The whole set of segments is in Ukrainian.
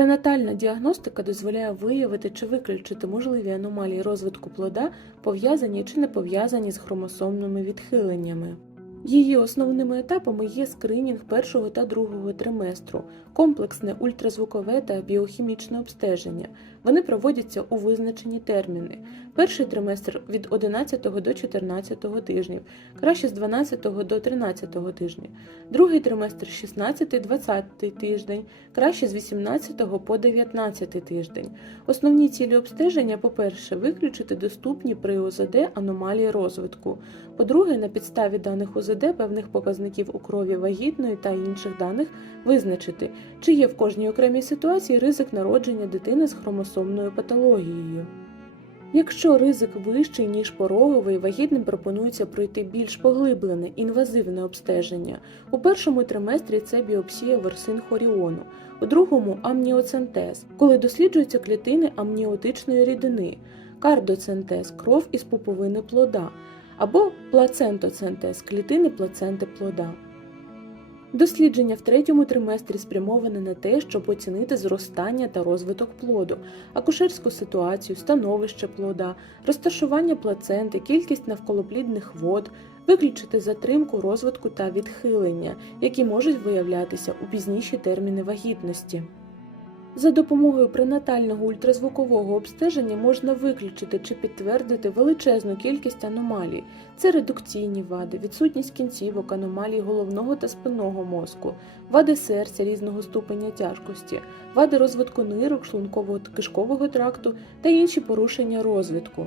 Пренатальна діагностика дозволяє виявити чи виключити можливі аномалії розвитку плода, пов'язані чи не пов'язані з хромосомними відхиленнями. Її основними етапами є скринінг першого та другого триместру, комплексне ультразвукове та біохімічне обстеження. Вони проводяться у визначені терміни. Перший триместр від 11 до 14 тижнів, краще з 12 до 13 тижня. Другий триместр 16-20 тиждень, краще з 18 по 19 тиждень. Основні цілі обстеження, по-перше, виключити доступні при ОЗД аномалії розвитку. По-друге, на підставі даних ОЗД певних показників у крові вагітної та інших даних визначити, чи є в кожній окремій ситуації ризик народження дитини з хромосомною патологією. Якщо ризик вищий, ніж пороговий, вагітним пропонується пройти більш поглиблене інвазивне обстеження. У першому триместрі це біопсія версин хоріону, у другому амніоцентез, коли досліджуються клітини амніотичної рідини, кардоцентез кров із пуповини плода, або плацентоцентез клітини плаценти плода. Дослідження в третьому триместрі спрямоване на те, щоб оцінити зростання та розвиток плоду, акушерську ситуацію, становище плода, розташування плаценти, кількість навколоплідних вод, виключити затримку розвитку та відхилення, які можуть виявлятися у пізніші терміни вагітності. За допомогою пренатального ультразвукового обстеження можна виключити чи підтвердити величезну кількість аномалій. Це редукційні вади, відсутність кінцівок, аномалій головного та спинного мозку, вади серця різного ступеня тяжкості, вади розвитку нирок, шлункового кишкового тракту та інші порушення розвитку.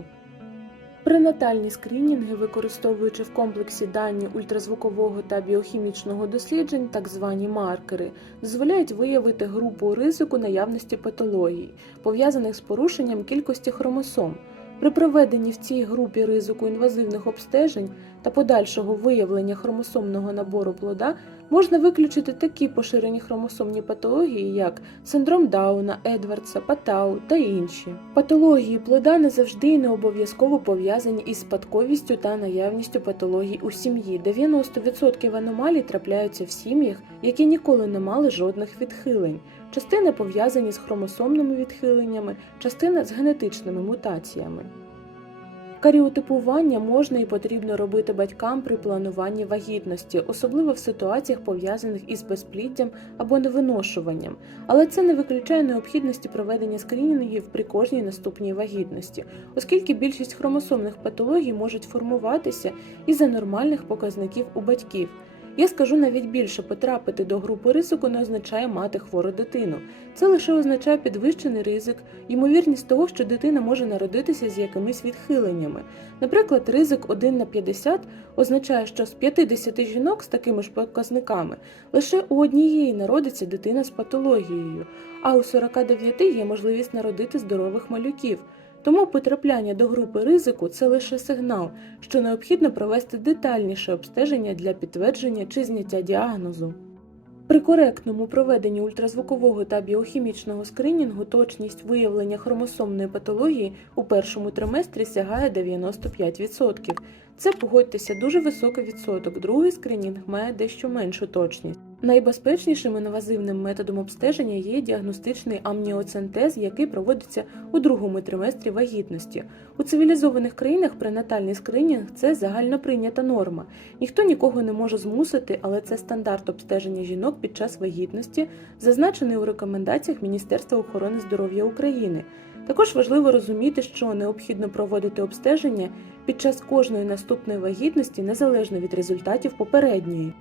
Пренатальні скринінги, використовуючи в комплексі дані ультразвукового та біохімічного досліджень, так звані маркери, дозволяють виявити групу ризику наявності патологій, пов'язаних з порушенням кількості хромосом. При проведенні в цій групі ризику інвазивних обстежень та подальшого виявлення хромосомного набору плода можна виключити такі поширені хромосомні патології, як синдром Дауна, Едвардса, Патау та інші. Патології плода не завжди і не обов'язково пов'язані із спадковістю та наявністю патологій у сім'ї. 90% аномалій трапляються в сім'ях, які ніколи не мали жодних відхилень. Частина пов'язані з хромосомними відхиленнями, частина з генетичними мутаціями. Каріотипування можна і потрібно робити батькам при плануванні вагітності, особливо в ситуаціях пов'язаних із безпліддям або невиношуванням, але це не виключає необхідності проведення скринінгів при кожній наступній вагітності, оскільки більшість хромосомних патологій можуть формуватися із-за нормальних показників у батьків. Я скажу навіть більше, потрапити до групи ризику не означає мати хвору дитину. Це лише означає підвищений ризик, ймовірність того, що дитина може народитися з якимись відхиленнями. Наприклад, ризик 1 на 50 означає, що з 50 жінок з такими ж показниками лише у однієї народиться дитина з патологією, а у 49 є можливість народити здорових малюків. Тому потрапляння до групи ризику це лише сигнал, що необхідно провести детальніше обстеження для підтвердження чи зняття діагнозу. При коректному проведенні ультразвукового та біохімічного скринінгу точність виявлення хромосомної патології у першому триместрі сягає 95%. Це погодьтеся дуже високий відсоток. Другий скринінг має дещо меншу точність. Найбезпечнішим інвазивним методом обстеження є діагностичний амніоцентез, який проводиться у другому триместрі вагітності. У цивілізованих країнах пренатальний скринінг це загальноприйнята норма. Ніхто нікого не може змусити, але це стандарт обстеження жінок під час вагітності, зазначений у рекомендаціях Міністерства охорони здоров'я України. Також важливо розуміти, що необхідно проводити обстеження під час кожної наступної вагітності незалежно від результатів попередньої.